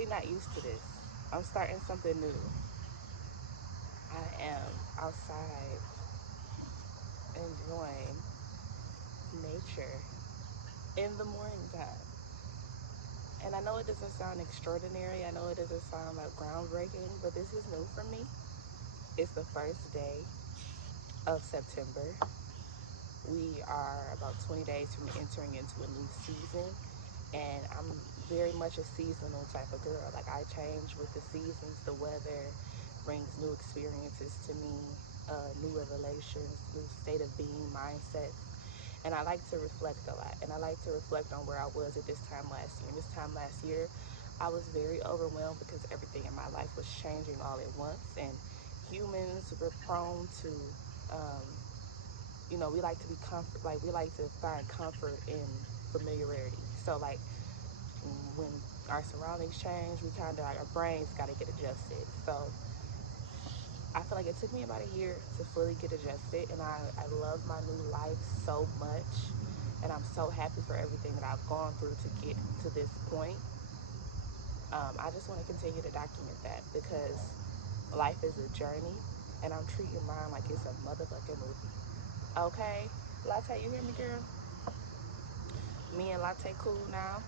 She not used to this. I'm starting something new. I am outside enjoying nature in the morning time. And I know it doesn't sound extraordinary. I know it doesn't sound like groundbreaking, but this is new for me. It's the first day of September. We are about 20 days from entering into a new season, and I'm very much a seasonal type of girl. Like, I change with the seasons. The weather brings new experiences to me, new revelations, new state of being, mindsets. And I like to reflect a lot. And I like to reflect on where I was at this time last year. And this time last year, I was very overwhelmed because everything in my life was changing all at once. And humans were prone to, um, we like to be comfort, like we like to find comfort in familiarity. So, like, when our surroundings change, we kind of, like, our brains got to get adjusted. So I feel like it took me about a year to fully get adjusted, and I love my new life so much, and I'm so happy for everything that I've gone through to get to this point. I just want to continue to document that because life is a journey, and I'm treating mine like it's a motherfucking movie. Okay, Latte, you hear me, girl? Me and Latte cool now,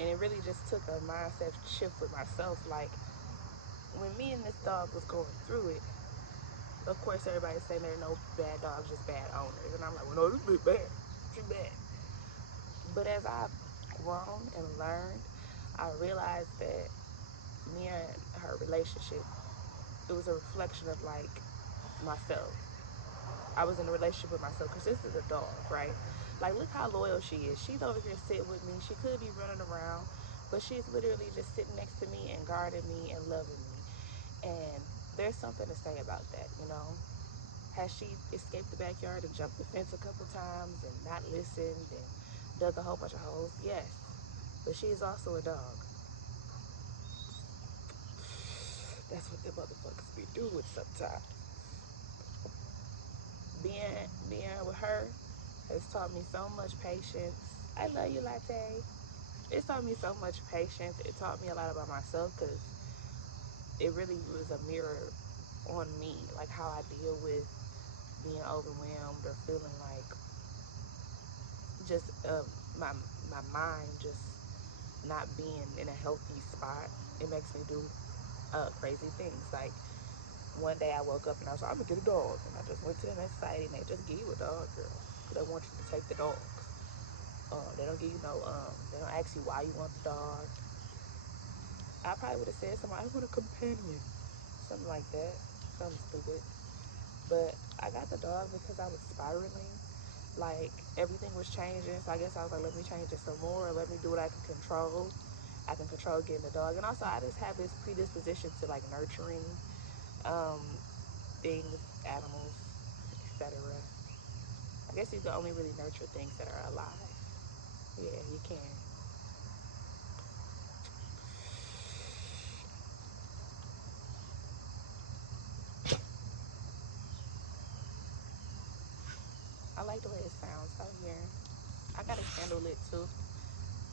and it really just took a mindset shift with myself. Like, when me and this dog was going through it, of course everybody's saying there are no bad dogs, just bad owners, and I'm like, well, no, this bitch bad, she bad. But as I've grown and learned, I realized that me and her relationship, it was a reflection of, like, myself. I was in a relationship with myself because this is a dog, right? Like, look how loyal she is. She's over here sitting with me. She could be running around, but she's literally just sitting next to me and guarding me and loving me. And there's something to say about that, you know? Has she escaped the backyard and jumped the fence a couple times and not listened and dug a whole bunch of holes? Yes. But she is also a dog. That's what the motherfuckers be doing sometimes. Being with her has taught me so much patience. I love you, Latte. It's taught me so much patience. It taught me a lot about myself because it really was a mirror on me, like how I deal with being overwhelmed or feeling like just my mind just not being in a healthy spot. It makes me do crazy things. Like, one day I woke up and I was like, I'm gonna get a dog, and I just went to the next site and they just give you a dog, girl. They want you to take the dog. They don't give you no. They don't ask you why you want the dog. I probably would have said something. I want a companion, something like that, something stupid. But I got the dog because I was spiraling. Like, everything was changing, so I guess I was like, let me change it some more. Let me do what I can control. I can control getting the dog, and also I just have this predisposition to, like, nurturing um, things, animals, etc. I guess you can only really nurture things that are alive. Yeah, you can. I like the way it sounds out here. I got a candle lit too.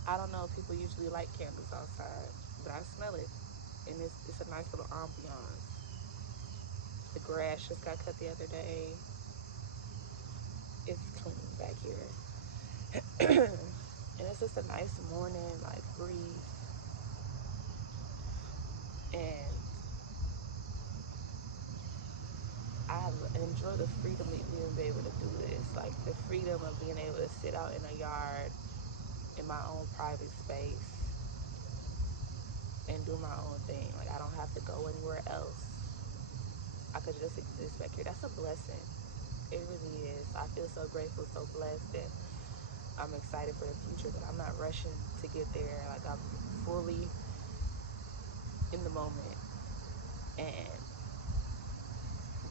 I don't know if people usually like candles outside, but I smell it, and it's a nice little ambiance. The grass just got cut the other day. It's clean back here, and it's just a nice morning, like, breeze, and I enjoy the freedom of being able to do this, like the freedom of being able to sit out in a yard in my own private space and do my own thing. Like, I don't have to go anywhere else. I could just exist back here. That's a blessing. It really is. I feel so grateful, so blessed that I'm excited for the future, that I'm not rushing to get there. Like, I'm fully in the moment. And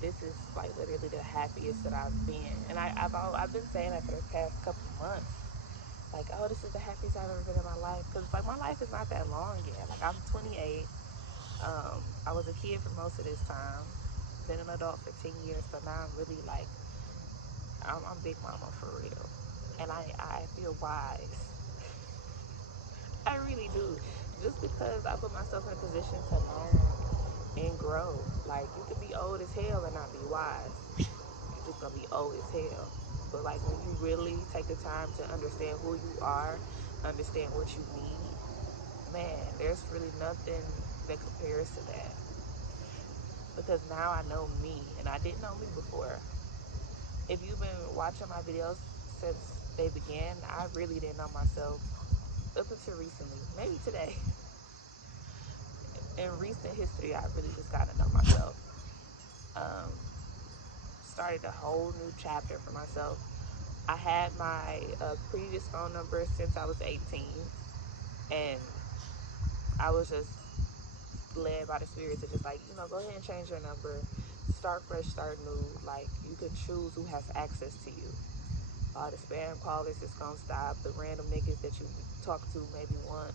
this is, like, literally the happiest that I've been. And I've been saying that for the past couple months. Like, oh, this is the happiest I've ever been in my life. Because, like, my life is not that long yet. Like, I'm 28. I was a kid for most of this time. Been an adult for 10 years. So now I'm really, like, I'm big mama for real. And I feel wise. I really do. Just because I put myself in a position to learn and grow. Like, you can be old as hell and not be wise. You're just gonna be old as hell. But like, when you really take the time to understand who you are, understand what you need, man, there's really nothing that compares to that. Because now I know me, and I didn't know me before. If you've been watching my videos since they began, I really didn't know myself up until recently, maybe today. In recent history, I really just got to know myself. Um, Started a whole new chapter for myself. I had my previous phone number since I was 18, and I was just led by the spirit to just like, go ahead and change your number, start fresh, start new. Like, you can choose who has access to you. The spam callers is gonna stop. The random niggas that you talk to maybe once,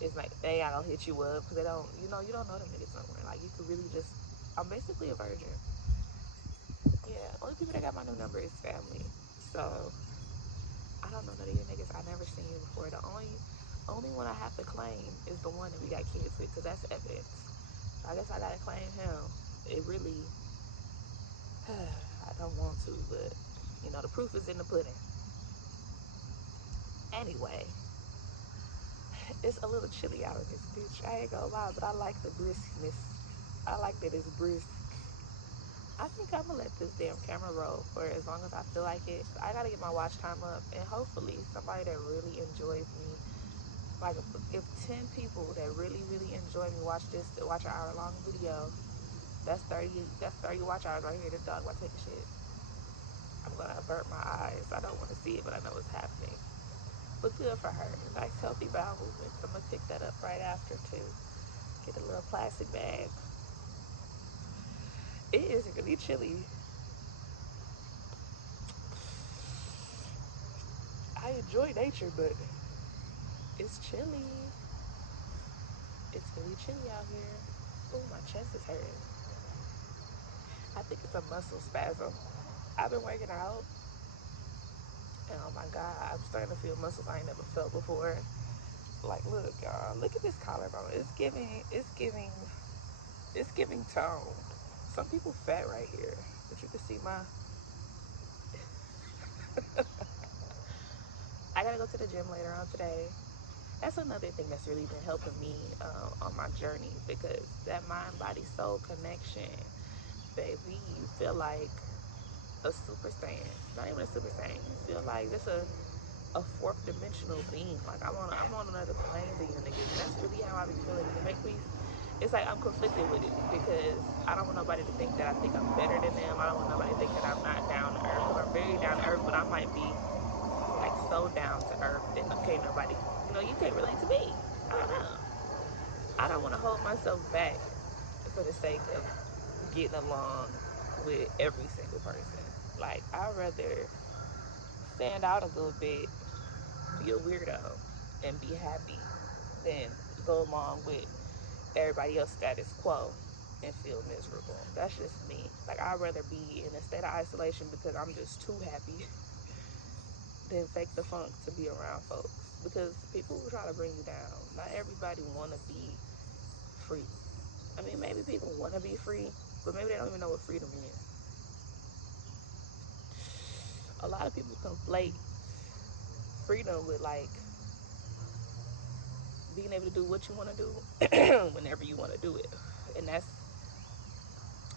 it's like they I don't hit you up because they don't, you don't know them niggas somewhere. Like, you could really just, I'm basically a virgin. Yeah, only people that got my new number is family. So I don't know none of you niggas. I never seen you before. The only one I have to claim is the one that we got kids with, because that's evidence. So I guess I gotta claim him. It really, I don't want to, but the proof is in the pudding. Anyway, it's a little chilly out in this bitch. I ain't gonna lie, but I like the briskness. I like that it's brisk. I think I'm gonna let this damn camera roll for as long as I feel like it. I gotta get my watch time up, and hopefully somebody that really enjoys me, like if 10 people that really, really enjoy me watch an hour-long video, that's 30 watch hours right here. This dog about to take a shit. I'm gonna burn my eyes. I don't want to see it, but I know it's happening. But good for her. Nice healthy bowel movements. I'm gonna pick that up right after too. Get a little plastic bag. It is really chilly. I enjoy nature, but it's chilly. It's really chilly out here. Oh, my chest is hurting. I think it's a muscle spasm. I've been working out, and oh my god, I'm starting to feel muscles I ain't never felt before. Like, look, y'all, look at this collarbone. It's giving tone. Some people fat right here, but you can see my. I gotta go to the gym later on today. That's another thing that's really been helping me on my journey, because that mind, body, soul connection, baby, you feel like a super saiyan. Not even a super saiyan. You feel like this a fourth dimensional being. Like, I'm on another plane than you niggas. And that's really how I be feeling. It makes me, it's like I'm conflicted with it, because I don't want nobody to think that I think I'm better than them. I don't want nobody to think that I'm not down to earth, because I'm very down to earth, but I might be like so down to earth that okay, nobody, you can't relate to me. I don't know. I don't want to hold myself back for the sake of getting along with every single person. Like, I'd rather stand out a little bit, be a weirdo, and be happy than go along with everybody else's status quo and feel miserable. That's just me. Like, I'd rather be in a state of isolation because I'm just too happy than fake the funk to be around folks. Because people will try to bring you down. Not everybody want to be free. I mean, maybe people want to be free, but maybe they don't even know what freedom is. A lot of people conflate freedom with like being able to do what you want to do whenever you want to do it, and that's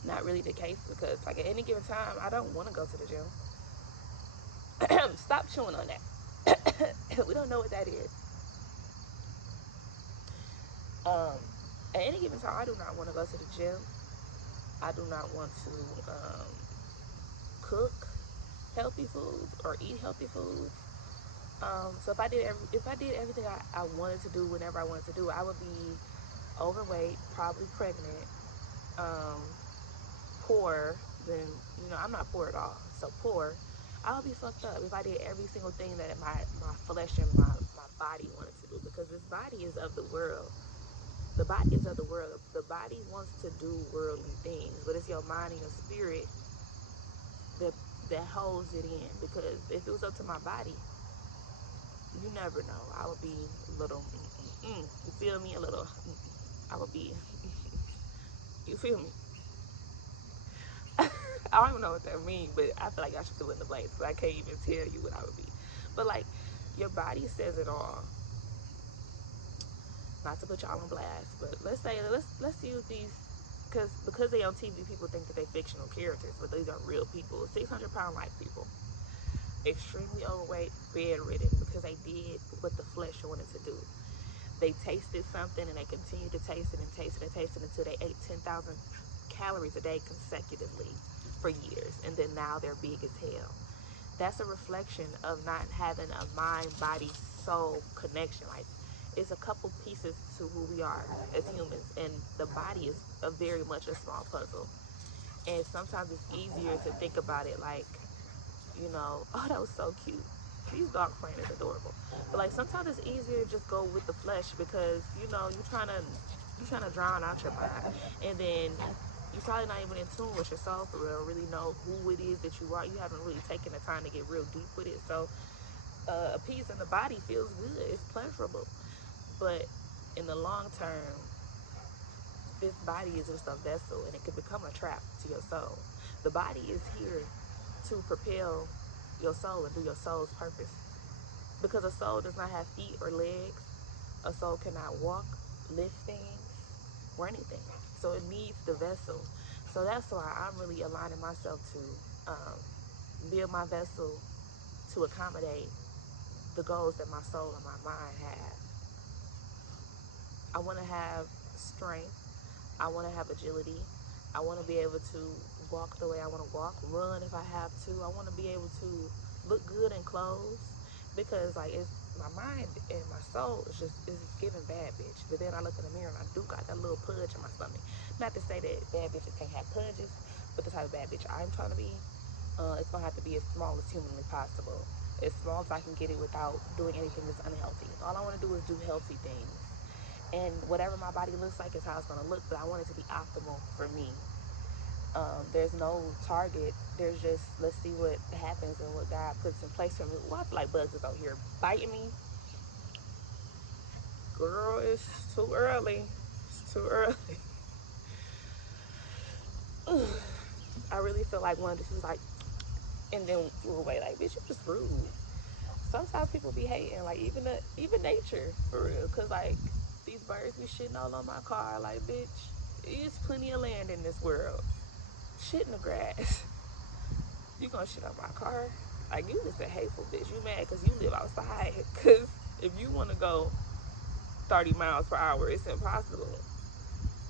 not really the case, because like at any given time I don't want to go to the gym. Stop chewing on that. We don't know what that is. At any given time I do not want to go to the gym. I do not want to cook healthy foods or eat healthy foods. So if I did everything I wanted to do whenever I wanted to do, I would be overweight, probably pregnant, poor. Then I'm not poor at all. So poor, I would be fucked up if I did every single thing that my flesh and my body wanted to do, because this body is of the world. The body is of the world. The body wants to do worldly things, but it's your mind and your spirit that holds it in. Because if it was up to my body, you never know. I would be little You feel me? A little. I would be. You feel me? I don't even know what that means, but I feel like I should fill in the blanks, but I can't even tell you what I would be. But like, your body says it all. Not to put y'all on blast, but let's use these because they on TV, people think that they fictional characters, but these are real people. 600-pound life people, extremely overweight, bedridden because they did what the flesh wanted to do. They tasted something and they continued to taste it and taste it and taste it until they ate 10,000 calories a day consecutively for years, and then now they're big as hell. That's a reflection of not having a mind, body, soul connection. Like, it's a couple pieces to who we are as humans, and the body is a very much a small puzzle. And sometimes it's easier to think about it like, oh, that was so cute. These dog playing is adorable. But like sometimes it's easier to just go with the flesh because you're trying to drown out your mind, and then you're probably not even in tune with your soul for real. Really know who it is that you are. You haven't really taken the time to get real deep with it. So appeasing the body feels good. It's pleasurable, but in the long term, this body is just a vessel, and it can become a trap to your soul. The body is here to propel your soul and do your soul's purpose. Because a soul does not have feet or legs, a soul cannot walk, lift things, or anything. So it needs the vessel. So that's why I'm really aligning myself to build my vessel to accommodate the goals that my soul and my mind have. I want to have strength. I want to have agility. I want to be able to walk the way I want to walk, run if I have to. I want to be able to look good in clothes because like it's my mind and my soul is giving bad bitch. But then I look in the mirror and I do got that little pudge in my stomach. Not to say that bad bitches can't have pudges, but the type of bad bitch I'm trying to be, it's gonna have to be as small as humanly possible. As small as I can get it without doing anything that's unhealthy. All I want to do is do healthy things. And whatever my body looks like is how it's going to look, but I want it to be optimal for me. There's no target. There's just, let's see what happens and what God puts in place for me. Well, I feel like bugs is out here biting me. Girl, it's too early. It's too early. I really feel like one, she was like, and then flew away. Like, bitch, you just rude. Sometimes people be hating, like, even nature, for real. Because, like, these birds be shitting all on my car. Like, bitch, there's plenty of land in this world. Shit in the grass. You gonna shit on my car? Like, you just a hateful bitch. You mad because you live outside. Because if you want to go 30 miles per hour, it's impossible.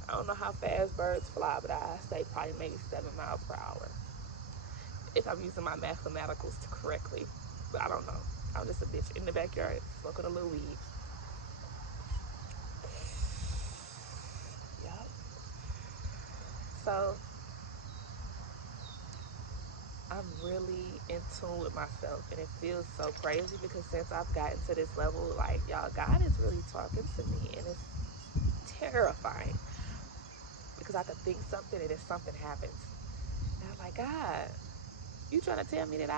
I don't know how fast birds fly, but I say probably maybe 7 miles per hour. If I'm using my mathematicals correctly. But I don't know. I'm just a bitch in the backyard smoking a little weed. Yup. So I'm really in tune with myself, and it feels so crazy because since I've gotten to this level, like, y'all, God is really talking to me, and it's terrifying because I could think something and then something happens, and I'm like, God, you trying to tell me that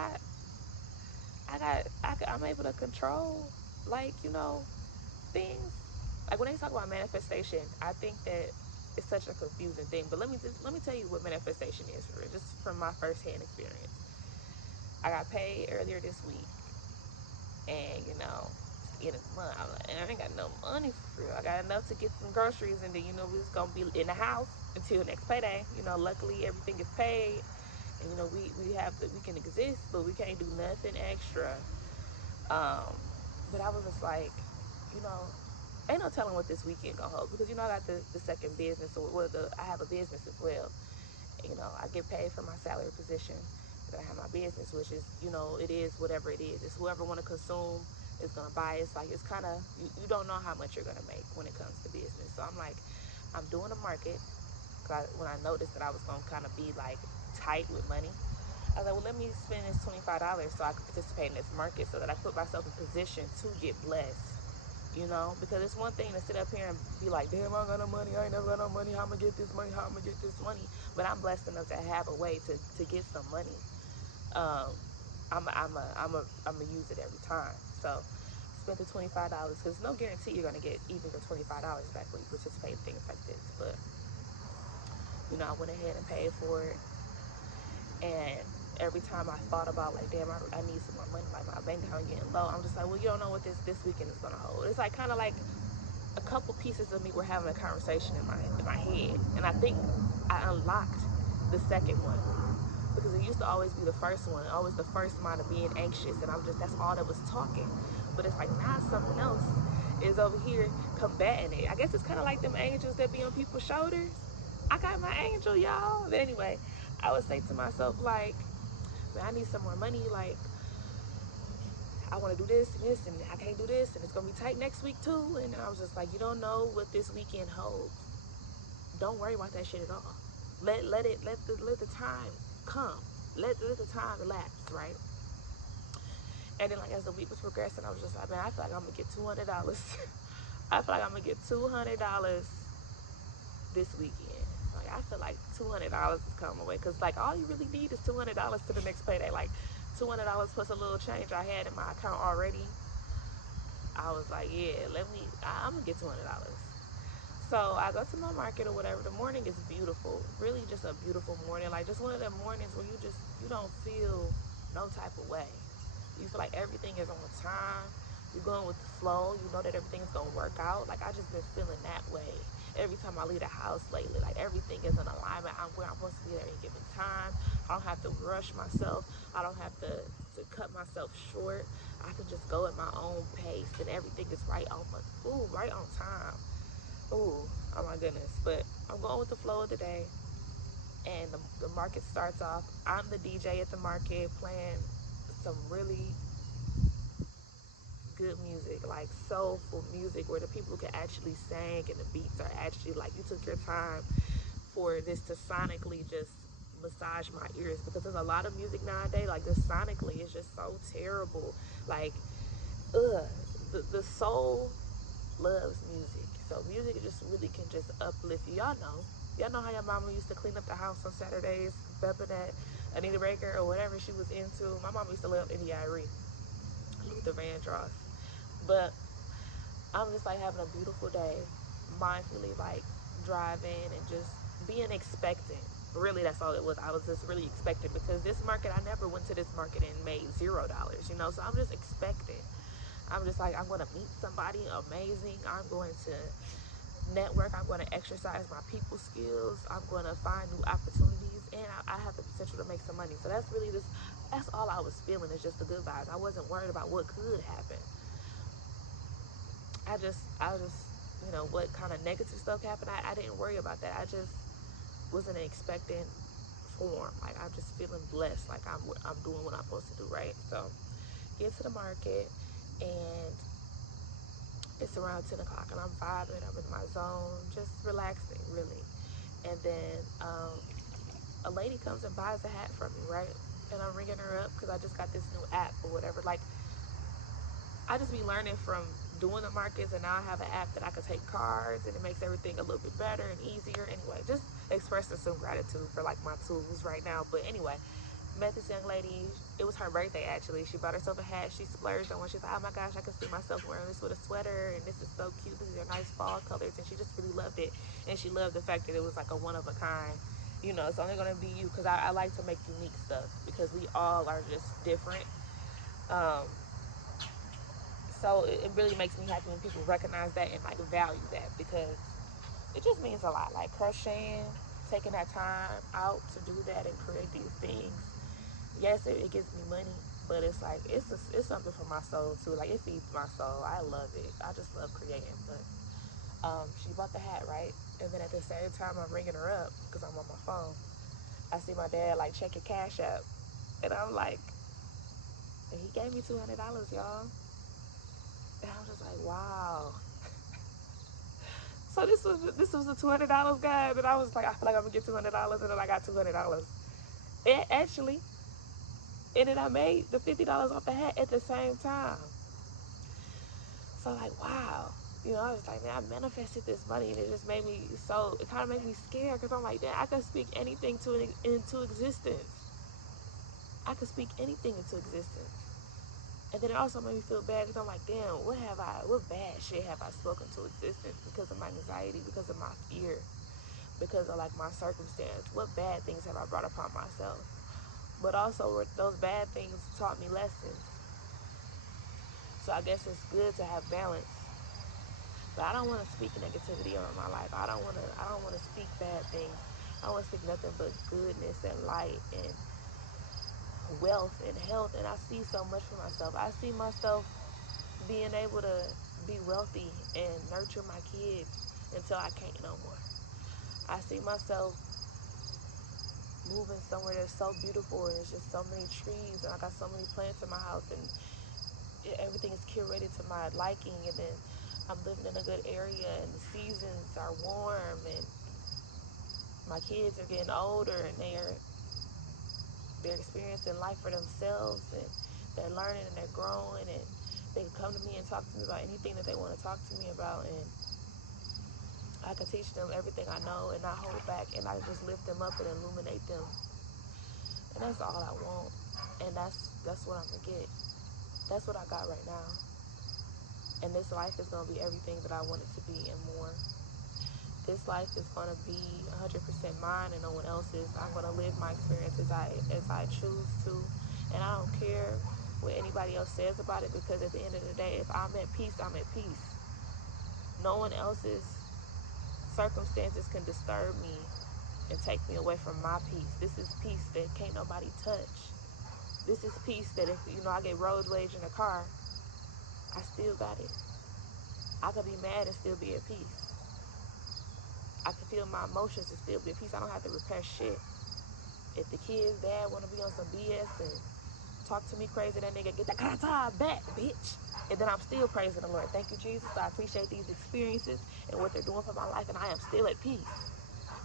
I'm able to control, like, things? Like, when they talk about manifestation, I think that it's such a confusing thing. But let me tell you what manifestation is, for just from my firsthand experience. I got paid earlier this week, and in a month, I'm like, I ain't got no money for real. I got enough to get some groceries, and then we just gonna be in the house until next payday. Luckily everything is paid, and we can exist, but we can't do nothing extra. But I was just like, you know, ain't no telling what this weekend gonna hold because I got the second business, or I have a business as well. I get paid for my salary position, but I have my business, which is it is whatever it is. It's whoever want to consume is gonna buy. It's like it's kind of you don't know how much you're gonna make when it comes to business. So I'm like, I'm doing a market. When I noticed that I was gonna kind of be like tight with money, I was like, well, let me spend this $25 so I can participate in this market so that I put myself in position to get blessed. Because it's one thing to sit up here and be like, damn, I ain't got no money, I ain't never got no money, how I'm gonna get this money, but I'm blessed enough to have a way to get some money. I'm a use it every time. So spent the $25, because no guarantee you're going to get even your $25 back when you participate in things like this. But, you know, I went ahead and paid for it. And every time I thought about, like, damn, I need some more money, like my bank account getting low, I'm just like, well, you don't know what this weekend is going to hold. It's like kind of like a couple pieces of me were having a conversation in my head. And I think I unlocked the second one, because it used to always be the first one, always the first mind of being anxious, and that's all that was talking. But it's like now something else is over here combating it. I guess it's kind of like them angels that be on people's shoulders. I got my angel, y'all. But anyway, I would say to myself, like, man, I need some more money. Like, I want to do this and this, and I can't do this, and it's gonna be tight next week too. And I was just like, you don't know what this weekend holds. Don't worry about that shit at all. Let the time come. Let the time elapse, right? And then, like, as the week was progressing, I was just like, man, I feel like I'm gonna get $200. I feel like I'm gonna get $200 this weekend. Like, I feel like $200 is coming away, because, like, all you really need is $200 to the next payday. Like, $200 plus a little change I had in my account already. I was like, yeah, I'm gonna get $200. So I go to my market or whatever. The morning is beautiful, really just a beautiful morning. Like, just one of them mornings where you don't feel no type of way. You feel like everything is on time. You're going with the flow. You know that everything's gonna work out. Like, I just been feeling that way every time I leave the house lately. Like, everything is in alignment. I'm where I'm supposed to be at any given time. I don't have to rush myself. I don't have to cut myself short. I can just go at my own pace, and everything is right on time. Oh my goodness. But I'm going with the flow of the day, and the market starts off. I'm the DJ at the market, playing some really good music, like soulful music, where the people can actually sing and the beats are actually, like, you took your time for this to sonically just massage my ears, because there's a lot of music nowadays, like, just sonically it's just so terrible. Like, the soul loves music. So music just really can just uplift you. Y'all know how your mama used to clean up the house on Saturdays, bumping that Anita Baker or whatever she was into. My mama used to love India Irie, Luther Vandross. But I'm just, like, having a beautiful day, mindfully, like, driving and just being expectant. Really, that's all it was. I was just really expecting, because this market, I never went to this market and made $0, you know. So I'm just expecting. I'm just like, I'm going to meet somebody amazing. I'm going to network. I'm going to exercise my people skills. I'm going to find new opportunities, and I have the potential to make some money. So that's all I was feeling, is just the good vibes. I wasn't worried about what could happen. I just, you know, what kind of negative stuff happened, I didn't worry about that. I just was in an expectant form. Like, I'm just feeling blessed. Like, I'm doing what I'm supposed to do, right? So, get to the market, and it's around 10 o'clock, and I'm vibing. I'm in my zone, just relaxing, really. And then a lady comes and buys a hat from me, right? And I'm ringing her up, because I just got this new app or whatever. Like, I just be learning from doing the markets, and now I have an app that I can take cards, and it makes everything a little bit better and easier. Anyway, just expressing some gratitude for, like, my tools right now. But anyway, met this young lady. It was her birthday, actually. She bought herself a hat. She splurged on one. She's like, oh my gosh, I can see myself wearing this with a sweater, and this is so cute. This is your nice fall colors. And she just really loved it. And she loved the fact that it was like a one of a kind. You know, it's only going to be you, because I like to make unique stuff, because we all are just different. So it really makes me happy when people recognize that and, like, value that, because it just means a lot. Like, crocheting, taking that time out to do that and create these things. Yes, it gives me money, but it's like, it's something for my soul too. Like, it feeds my soul. I love it. I just love creating. But she bought the hat, right? And then at the same time, I'm ringing her up, because I'm on my phone. I see my dad, like, checking Cash App, and I'm like, and he gave me $200, y'all. And I was just like, wow. So this was a $200 guy, and I was like, I feel like I'm gonna get $200, and then I got $200. And actually, and then I made the $50 off the hat at the same time. So, like, wow. You know, I was like, man, I manifested this money, and it just made me so, it kind of made me scared, because I'm like, man, I can speak anything into existence. I could speak anything into existence. And then it also made me feel bad because I'm like, damn, what bad shit have I spoken to existence because of my anxiety, because of my fear, because of like my circumstance? What bad things have I brought upon myself? But also those bad things taught me lessons. So I guess it's good to have balance. But I don't want to speak negativity on my life. I don't want to speak bad things. I want to speak nothing but goodness and light and wealth and health. And I see so much for myself. I see myself being able to be wealthy and nurture my kids until I can't no more. I see myself moving somewhere that's so beautiful and it's just so many trees and I got so many plants in my house and everything is curated to my liking, and then I'm living in a good area and the seasons are warm and my kids are getting older and they're experiencing life for themselves and they're learning and they're growing and they can come to me and talk to me about anything that they want to talk to me about, and I can teach them everything I know and not hold back, and I just lift them up and illuminate them. And that's all I want. And that's what I'm gonna get. That's what I got right now. And this life is gonna be everything that I want it to be and more. This life is gonna be 100% mine and no one else's. I'm gonna live my experience as I choose to, and I don't care what anybody else says about it, because at the end of the day, if I'm at peace, I'm at peace. No one else's circumstances can disturb me and take me away from my peace. This is peace that can't nobody touch. This is peace that if I get road rage in a car, I still got it. I could be mad and still be at peace. I can feel my emotions and still be at peace. I don't have to repress shit. If the kid's dad want to be on some BS and talk to me crazy, that nigga get that kata back, bitch. And then I'm still praising the Lord. Thank you, Jesus. I appreciate these experiences and what they're doing for my life, and I am still at peace.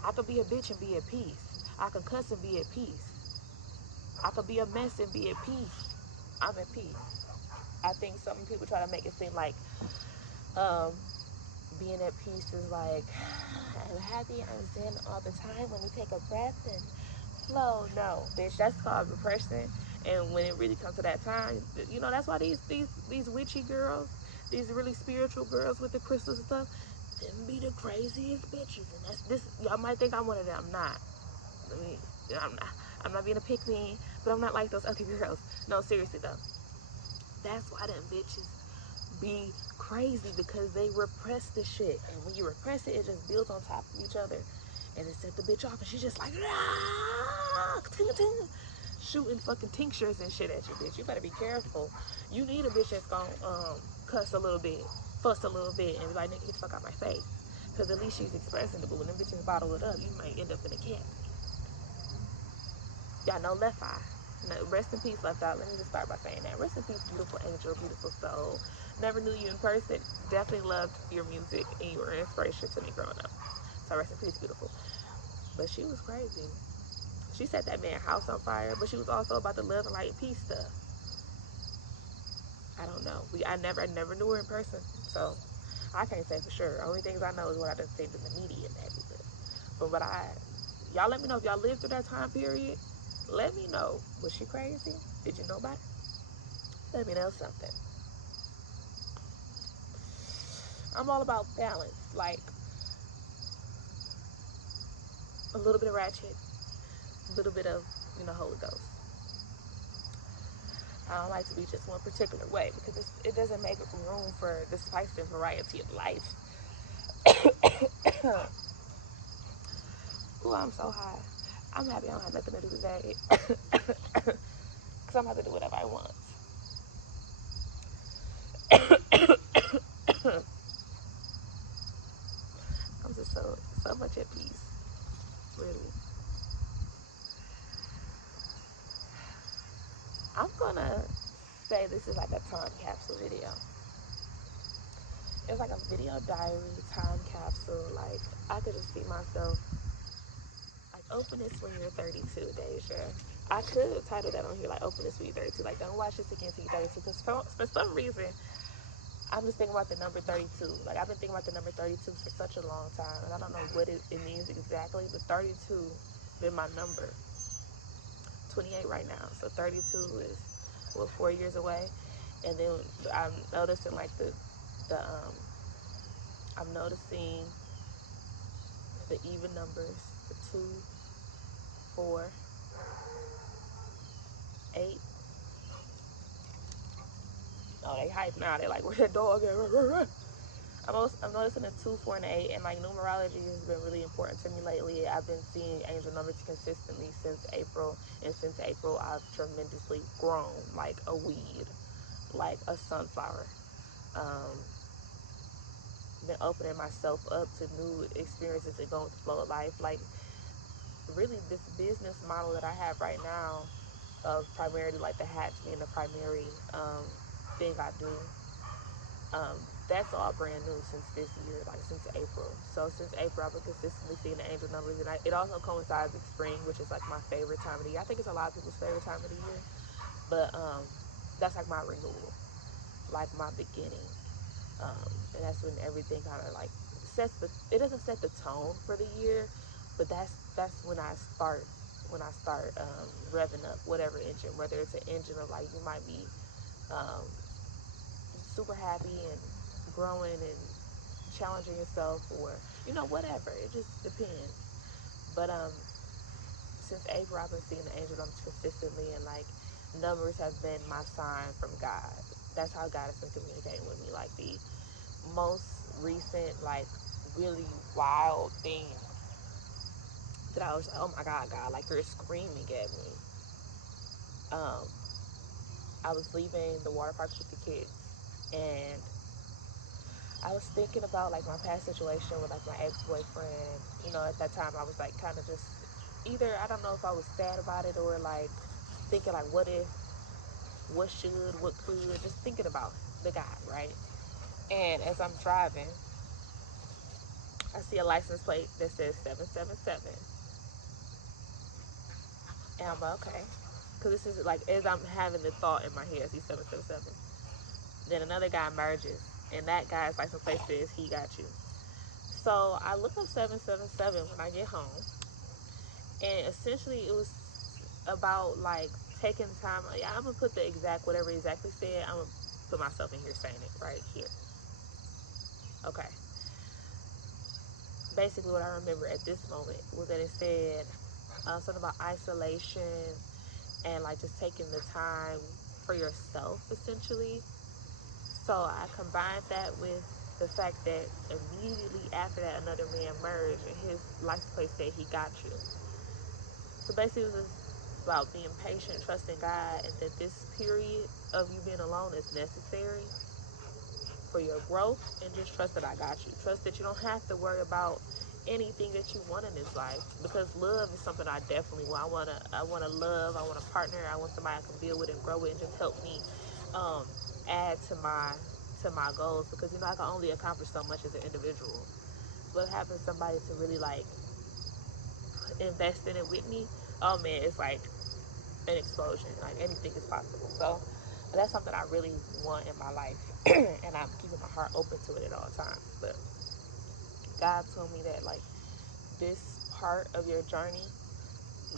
I could be a bitch and be at peace. I could cuss and be at peace. I could be a mess and be at peace. I'm at peace. I think some people try to make it seem like being at peace is like, I'm happy, I'm zen all the time. Let me take a breath and flow. No, bitch, that's called depression. And when it really comes to that time, that's why these witchy girls, these really spiritual girls with the crystals and stuff, them be the craziest bitches. And that's this. Y'all might think I'm one of them. I'm not. I mean, I'm not being a pick me, but I'm not like those other girls. No, seriously though. That's why them bitches be crazy, because they repress the shit, and when you repress it, it just builds on top of each other, and it set the bitch off, and she's just like shooting fucking tinctures and shit at you, bitch. You better be careful. You need a bitch that's gonna cuss a little bit, fuss a little bit, and be like, nigga, get the fuck out my face, because at least she's expressing it. But when them bitches bottle it up, you might end up in a camp. Y'all know Left Eye. No, rest in peace, Left Eye. Let me just start by saying that. Rest in peace, beautiful angel, beautiful soul. Never knew you in person. Definitely loved your music, and you were an inspiration to me growing up. So rest in peace, beautiful. But she was crazy. She set that man's house on fire, but she was also about the love and light and peace stuff. I don't know. I never knew her in person, so I can't say for sure. Only things I know is what I done seen in the media, maybe. But y'all let me know if y'all lived through that time period. Let me know. Was she crazy? Did you know about it? Let me know something. I'm all about balance. Like, a little bit of ratchet, a little bit of, Holy Ghost. I don't like to be just one particular way, because it doesn't make room for the spice and variety of life. Ooh, I'm so high. I'm happy I don't have nothing to do today. Because I'm about to do whatever I want. I'm just so much at peace. Really. I'm gonna say this is like a time capsule video. It's like a video diary time capsule. Like, I could just see myself, like, open this when you're 32, Deja. I could title that on here, like, open this when you're 32. Like, don't watch this again until you're 32. Because for some reason, I'm just thinking about the number 32. Like, I've been thinking about the number 32 for such a long time. And I don't know what it means exactly, but 32 been my number. 28 right now. So 32 is, 4 years away. And then I'm noticing like the I'm noticing the even numbers, the 2, 4, 8. Oh, they hype now. They like, where that dog at? I'm noticing a 2, 4, and 8, and like numerology has been really important to me lately. I've been seeing angel numbers consistently since April, and since April, I've tremendously grown like a weed, like a sunflower. Um, been opening myself up to new experiences and going with the flow of life. Like really, this business model that I have right now, of primarily like the hats being the primary thing I do. Um, that's all brand new since this year, like since April. So since April, I've been consistently seeing the angel numbers, and it also coincides with spring, which is like my favorite time of the year. I think it's a lot of people's favorite time of the year, but that's like my renewal, like my beginning, and that's when everything kind of like sets the. It doesn't set the tone for the year, but that's when I start revving up whatever engine, whether it's an engine of like you might be um, super happy and growing and challenging yourself, or whatever, it just depends. But since April, I've been seeing the angel numbers consistently, and like numbers have been my sign from God. That's how God has been communicating with me. Like the most recent like really wild thing that I was like, oh my God, like you're screaming at me. I was leaving the water park with the kids, and I was thinking about like my past situation with like my ex-boyfriend. At that time I was like kind of just either, I don't know if I was sad about it, or like thinking like what if, what should, what could, just thinking about the guy, right? And as I'm driving, I see a license plate that says 777, and I'm like, okay, because this is like as I'm having the thought in my head, I see 777. Then another guy emerges, and that guy's license plate says he got you. So I look up 777 when I get home, and essentially it was about like taking time. Yeah, I'm gonna put the exact whatever exactly said. I'm gonna put myself in here saying it right here. Okay. Basically, what I remember at this moment was that it said something about isolation and like just taking the time for yourself, essentially. So I combined that with the fact that immediately after that, another man emerged and his license plate said he got you. So basically, it was about being patient, trusting God, and that this period of you being alone is necessary for your growth, and just trust that I got you. Trust that you don't have to worry about anything that you want in this life, because love is something I definitely want. I wanna love, I want a partner, I want somebody I can build with and grow with and just help me add to my goals, because I can only accomplish so much as an individual. But having somebody to really like invest in it with me, oh man, it's like an explosion. Like anything is possible. So that's something I really want in my life, and I'm keeping my heart open to it at all times. But God told me that like this part of your journey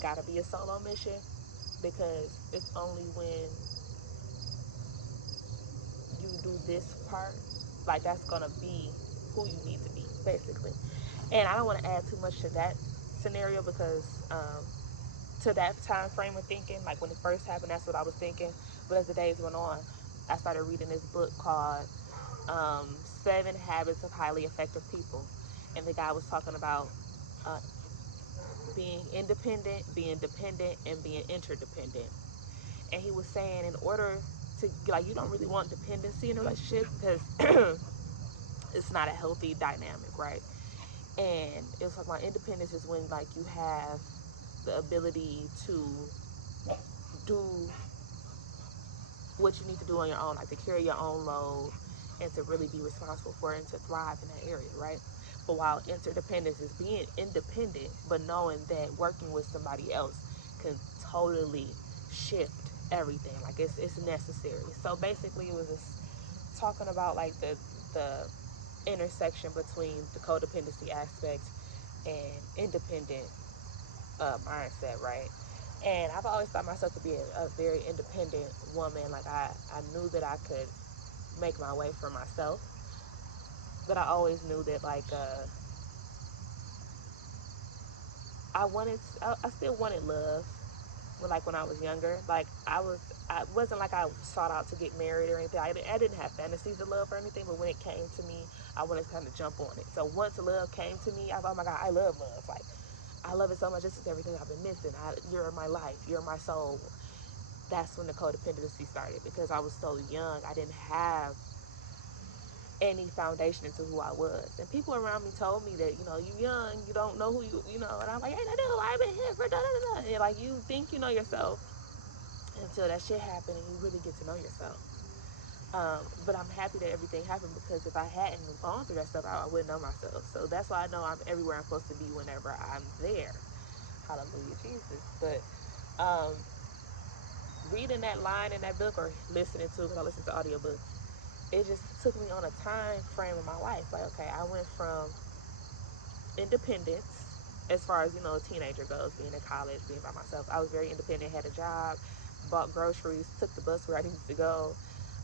gotta be a solo mission, because it's only when you do this part, like that's gonna be who you need to be, basically. And I don't want to add too much to that scenario, because to that time frame of thinking, like when it first happened, that's what I was thinking. But as the days went on, I started reading this book called 7 Habits of Highly Effective People, and the guy was talking about uh, being independent, being dependent, and being interdependent. And he was saying, in order to like, you don't really want dependency in a relationship, because it's not a healthy dynamic, right? And it's like, my independence is when like you have the ability to do what you need to do on your own, like to carry your own load and to really be responsible for it and to thrive in that area, right? But while interdependence is being independent, but knowing that working with somebody else can totally shift everything. Like it's necessary. So basically, it was just talking about like the intersection between the codependency aspect and independent mindset, right? And I've always thought myself to be a very independent woman. Like I knew that I could make my way for myself. But I always knew that like I still wanted love. Like when I was younger, like I wasn't like I sought out to get married or anything. I didn't have fantasies of love or anything, but when it came to me, I wanted to kind of jump on it. So once love came to me, I thought, oh my God, I love love. Like I love it so much. This is everything I've been missing. You're my life. You're my soul. That's when the codependency started because I was so young. I didn't have any foundation into who I was. And people around me told me that, you young, you don't know who and I'm like, hey, I do. I've been here for da da da. And like, you think you know yourself until that shit happened and you really get to know yourself. But I'm happy that everything happened because if I hadn't gone through that stuff, I wouldn't know myself. So that's why I know I'm everywhere I'm supposed to be whenever I'm there. Hallelujah, Jesus. But reading that line in that book or listening to it, because I listen to audiobooks, it just took me on a time frame of my life. Like, okay, I went from independence as far as, a teenager goes, being in college, being by myself. I was very independent, had a job, bought groceries, took the bus where I needed to go,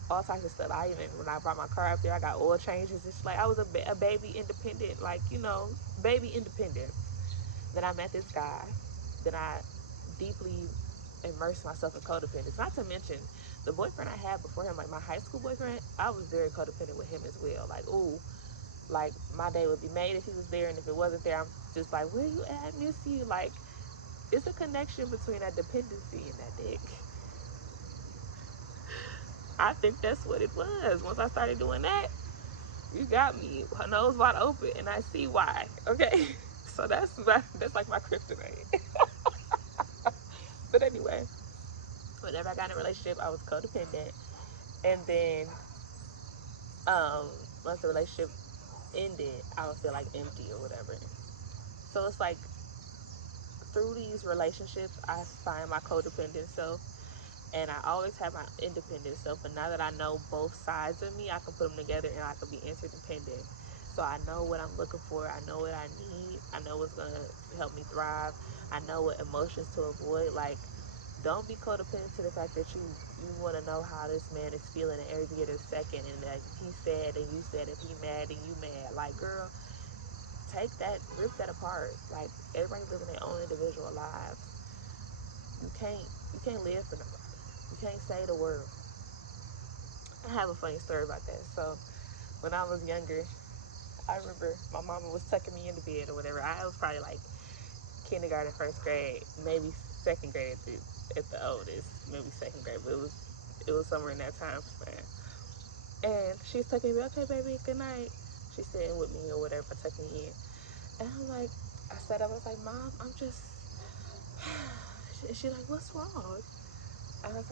all types of stuff. When I brought my car up there, I got oil changes. It's like I was a baby independent, like, baby independence. Then I met this guy. Then I deeply immersed myself in codependence. Not to mention, the boyfriend I had before him, like my high school boyfriend, I was very codependent with him as well. Like, ooh, like my day would be made if he was there, and if it wasn't there, I'm just like, where you at? Miss you. Like, it's a connection between that dependency and that dick. I think that's what it was. Once I started doing that, you got me nose wide open, and I see why. Okay, so that's like my kryptonite. But anyway, whenever I got in a relationship, I was codependent, and then once the relationship ended, I would feel like empty or whatever. So it's like through these relationships, I find my codependent self, and I always have my independent self. But now that I know both sides of me, I can put them together and I can be interdependent. So I know what I'm looking for. I know what I need. I know what's going to help me thrive. I know what emotions to avoid. Like, don't be codependent to the fact that you want to know how this man is feeling in every other second, and that he's sad and you sad, if he mad and you mad. Like, girl, take that, rip that apart. Like, everybody's living their own individual lives. You can't live for nobody. You can't say the word. I have a funny story about that. So when I was younger, I remember my mama was tucking me into bed or whatever. I was probably like kindergarten, first grade, maybe second grade at the oldest, maybe second grade, but it was somewhere in that time span. And she's tucking me, okay, baby, good night. She's sitting with me or whatever, tucking me in. And I'm like, I said, I was like, Mom, I'm just, she's like, what's wrong? I was,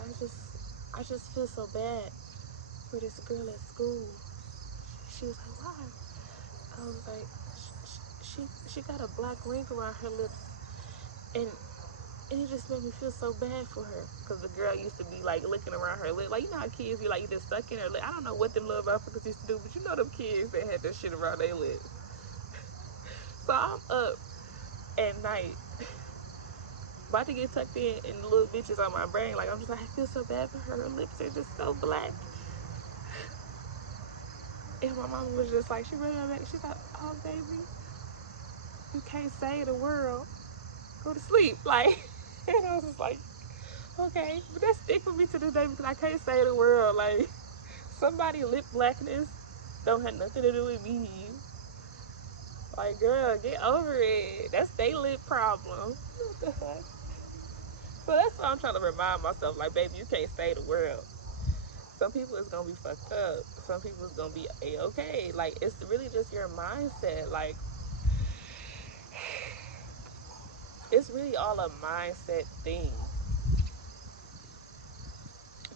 I just feel so bad for this girl at school. She was like, why? I was like, she got a black ring around her lips, and it just made me feel so bad for her, because the girl used to be like looking around her lip, like, you know how kids be like either stuck in her lip. I don't know what them little motherfuckers used to do, but you know them kids that had that shit around their lips. So I'm up at night, about to get tucked in, and the little bitches on my brain, like, I'm just like, I feel so bad for her. Her lips are just so black. And my mama was just like, she really back. She's like, oh, baby, you can't say the world. Go to sleep. Like, and I was just like, okay. But that stick with me to this day because I can't say the world. Like, somebody lip blackness don't have nothing to do with me. Like, girl, get over it. That's their lip problem. What the fuck? So that's what I'm trying to remind myself. Like, baby, you can't say the world. Some people is gonna be fucked up. Some people is gonna be a-okay. Like, it's really just your mindset. Like, it's really all a mindset thing.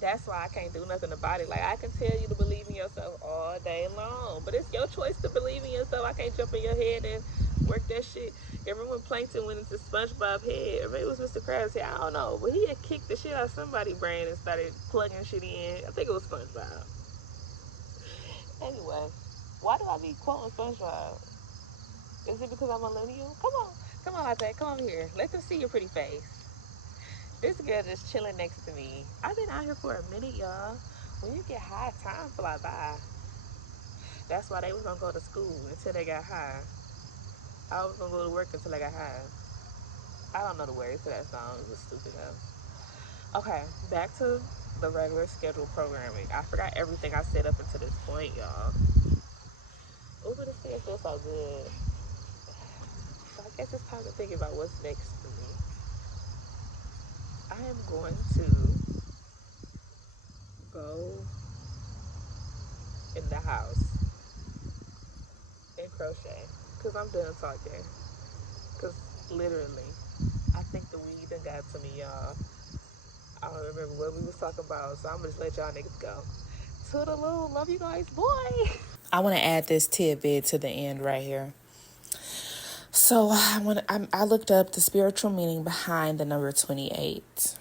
That's why I can't do nothing about it. Like, I can tell you to believe in yourself all day long, but it's your choice to believe in yourself. I can't jump in your head and work that shit. Remember when Plankton went into SpongeBob's head? Or maybe it was Mr. Krabs' head. I don't know, but he had kicked the shit out of somebody's brain and started plugging shit in. I think it was SpongeBob. Anyway, why do I be quoting SpongeBob? Is it because I'm a millennial? Come on, iPad, come over here. Let them see your pretty face. This girl just chilling next to me. I've been out here for a minute, y'all. When you get high, time fly by. That's why they was gonna go to school until they got high. I was gonna go to work until I got high. I don't know the words to that song. It was stupid though. Okay, back to the regular scheduled programming. I forgot everything I said up until this point, y'all. Ooh, but it still feels so good. So I guess it's time to think about what's next for me. I am going to go in the house and crochet. Because I'm done talking. Because literally, I think the weed done got to me, y'all. I don't remember what we was talking about, so I'm going to just let y'all niggas go. Toodaloo. Love you guys. Boy. I want to add this tidbit to the end right here. So I looked up the spiritual meaning behind the number 28.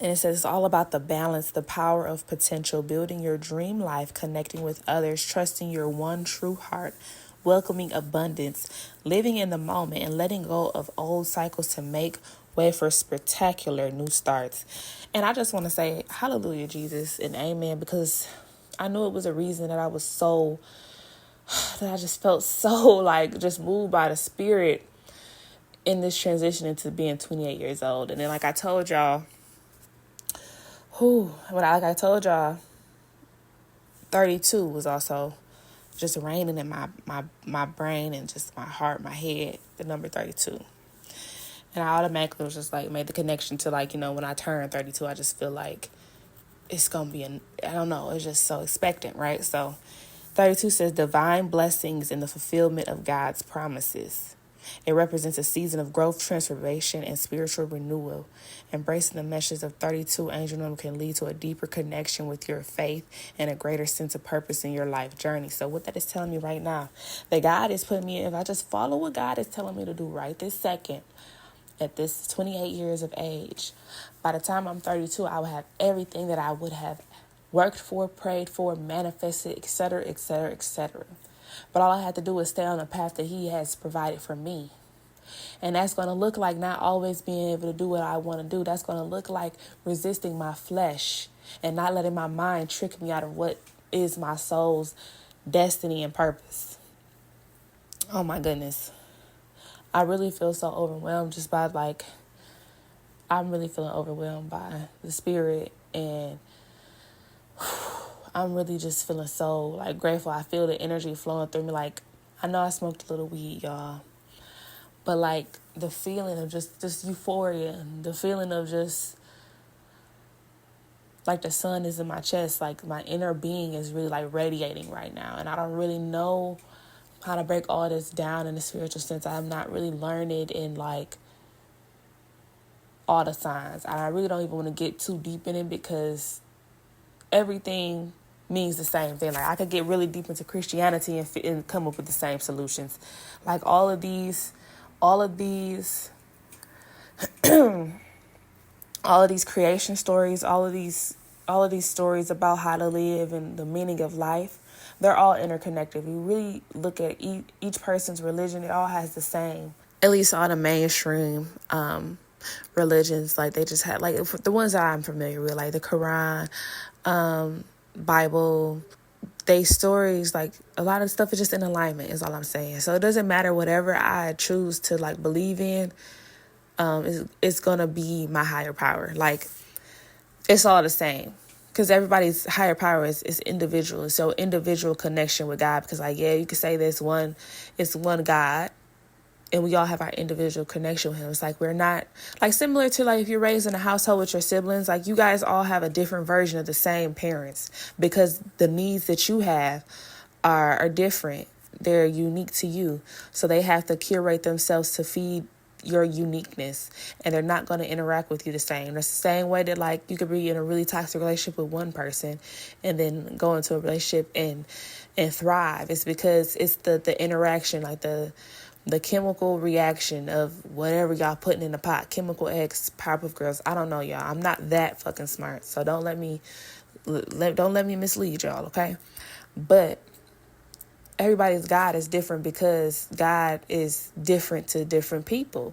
And it says it's all about the balance, the power of potential, building your dream life, connecting with others, trusting your one true heart, welcoming abundance, living in the moment, and letting go of old cycles to make way for spectacular new starts. And I just want to say hallelujah, Jesus, and amen, because I knew it was a reason that I just felt so like just moved by the Spirit in this transition into being 28 years old. And then like I told y'all, 32 was also just raining in my brain and just my heart, my head, the number 32. And I automatically was just like, made the connection to like, when I turn 32, I just feel like it's going to be, I don't know, it's just so expectant, right? So 32 says divine blessings in the fulfillment of God's promises. It represents a season of growth, transformation, and spiritual renewal. Embracing the message of 32 angel number can lead to a deeper connection with your faith and a greater sense of purpose in your life journey. So what that is telling me right now, that God is putting me, if I just follow what God is telling me to do right this second, at this 28 years of age, by the time I'm 32, I will have everything that I would have worked for, prayed for, manifested, etc., etc., etc. But all I have to do is stay on the path that He has provided for me. And that's going to look like not always being able to do what I want to do. That's going to look like resisting my flesh and not letting my mind trick me out of what is my soul's destiny and purpose. Oh my goodness. I really feel so overwhelmed just by I'm really feeling overwhelmed by the Spirit, and I'm really just feeling so grateful. I feel the energy flowing through me. I know I smoked a little weed, y'all, but the feeling of just euphoria, the feeling of just the sun is in my chest, my inner being is really radiating right now, and I don't really know how to break all this down in a spiritual sense. I'm not really learned in all the signs, and I really don't even want to get too deep in it because everything means the same thing. I could get really deep into Christianity and come up with the same solutions. All of these all of these creation stories, all of these stories about how to live and the meaning of life, they're all interconnected. We really look at each person's religion, it all has the same, at least all the mainstream religions. They just had the ones that I'm familiar with, the Quran, Bible, they stories, a lot of stuff is just in alignment is all I'm saying. So it doesn't matter whatever I choose to believe in, it's gonna be my higher power. It's all the same, because everybody's higher power is individual. So individual connection with God, because you could say it's one God, and we all have our individual connection with Him. It's we're not similar to if you're raised in a household with your siblings, you guys all have a different version of the same parents, because the needs that you have are different. They're unique to you. So they have to curate themselves to feed your uniqueness, and they're not going to interact with you the same. That's the same way that you could be in a really toxic relationship with one person and then go into a relationship and thrive. It's because it's the interaction, the chemical reaction of whatever y'all putting in the pot. Chemical X, Powerpuff Girls. I don't know, y'all. I'm not that fucking smart, so don't let me mislead y'all, okay? But everybody's God is different because God is different to different people.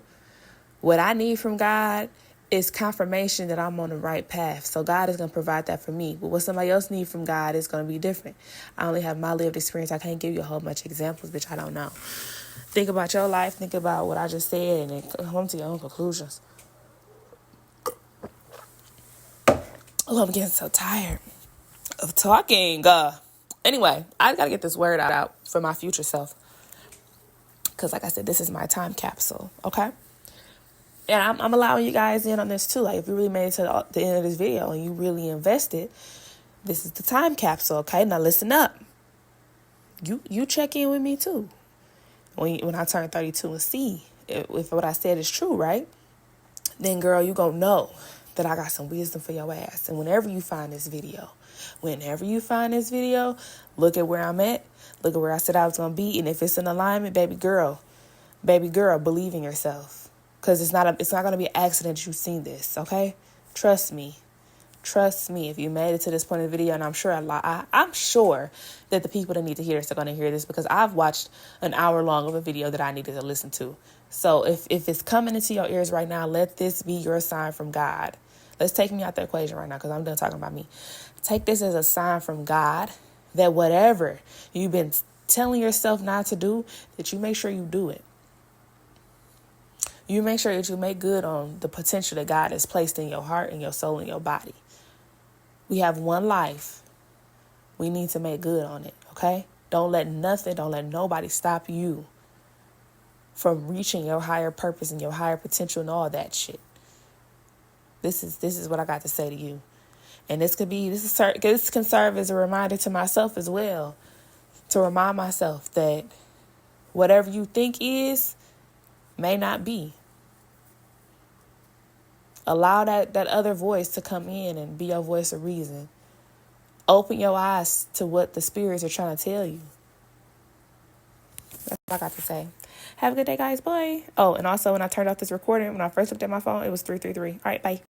What I need from God it's confirmation that I'm on the right path. So God is going to provide that for me. But what somebody else needs from God is going to be different. I only have my lived experience. I can't give you a whole bunch of examples, bitch. I don't know. Think about your life. Think about what I just said, and then come to your own conclusions. Oh, I'm getting so tired of talking. Anyway, I got to get this word out for my future self. Because like I said, this is my time capsule, okay? And I'm allowing you guys in on this too. Like, if you really made it to the end of this video and you really invested, this is the time capsule, okay? Now listen up. You check in with me too. When I turn 32 and see if what I said is true, right? Then, girl, you gonna know that I got some wisdom for your ass. And whenever you find this video, look at where I'm at. Look at where I said I was going to be. And if it's in alignment, baby girl, believe in yourself. Because it's not going to be an accident you've seen this, okay? Trust me. If you made it to this point of the video, and I'm sure that the people that need to hear this are going to hear this, because I've watched an hour long of a video that I needed to listen to. So if it's coming into your ears right now, let this be your sign from God. Let's take me out the equation right now, because I'm done talking about me. Take this as a sign from God that whatever you've been telling yourself not to do, that you make sure you do it. You make sure that you make good on the potential that God has placed in your heart and your soul and your body. We have one life. We need to make good on it, okay? Don't let nobody stop you from reaching your higher purpose and your higher potential and all that shit. This is what I got to say to you. And this can serve as a reminder to myself as well, to remind myself that whatever you think is may not be. Allow that other voice to come in and be your voice of reason. Open your eyes to what the spirits are trying to tell you. That's what I got to say. Have a good day, guys. Bye. Oh, and also when I turned off this recording, when I first looked at my phone, it was 333. All right, bye.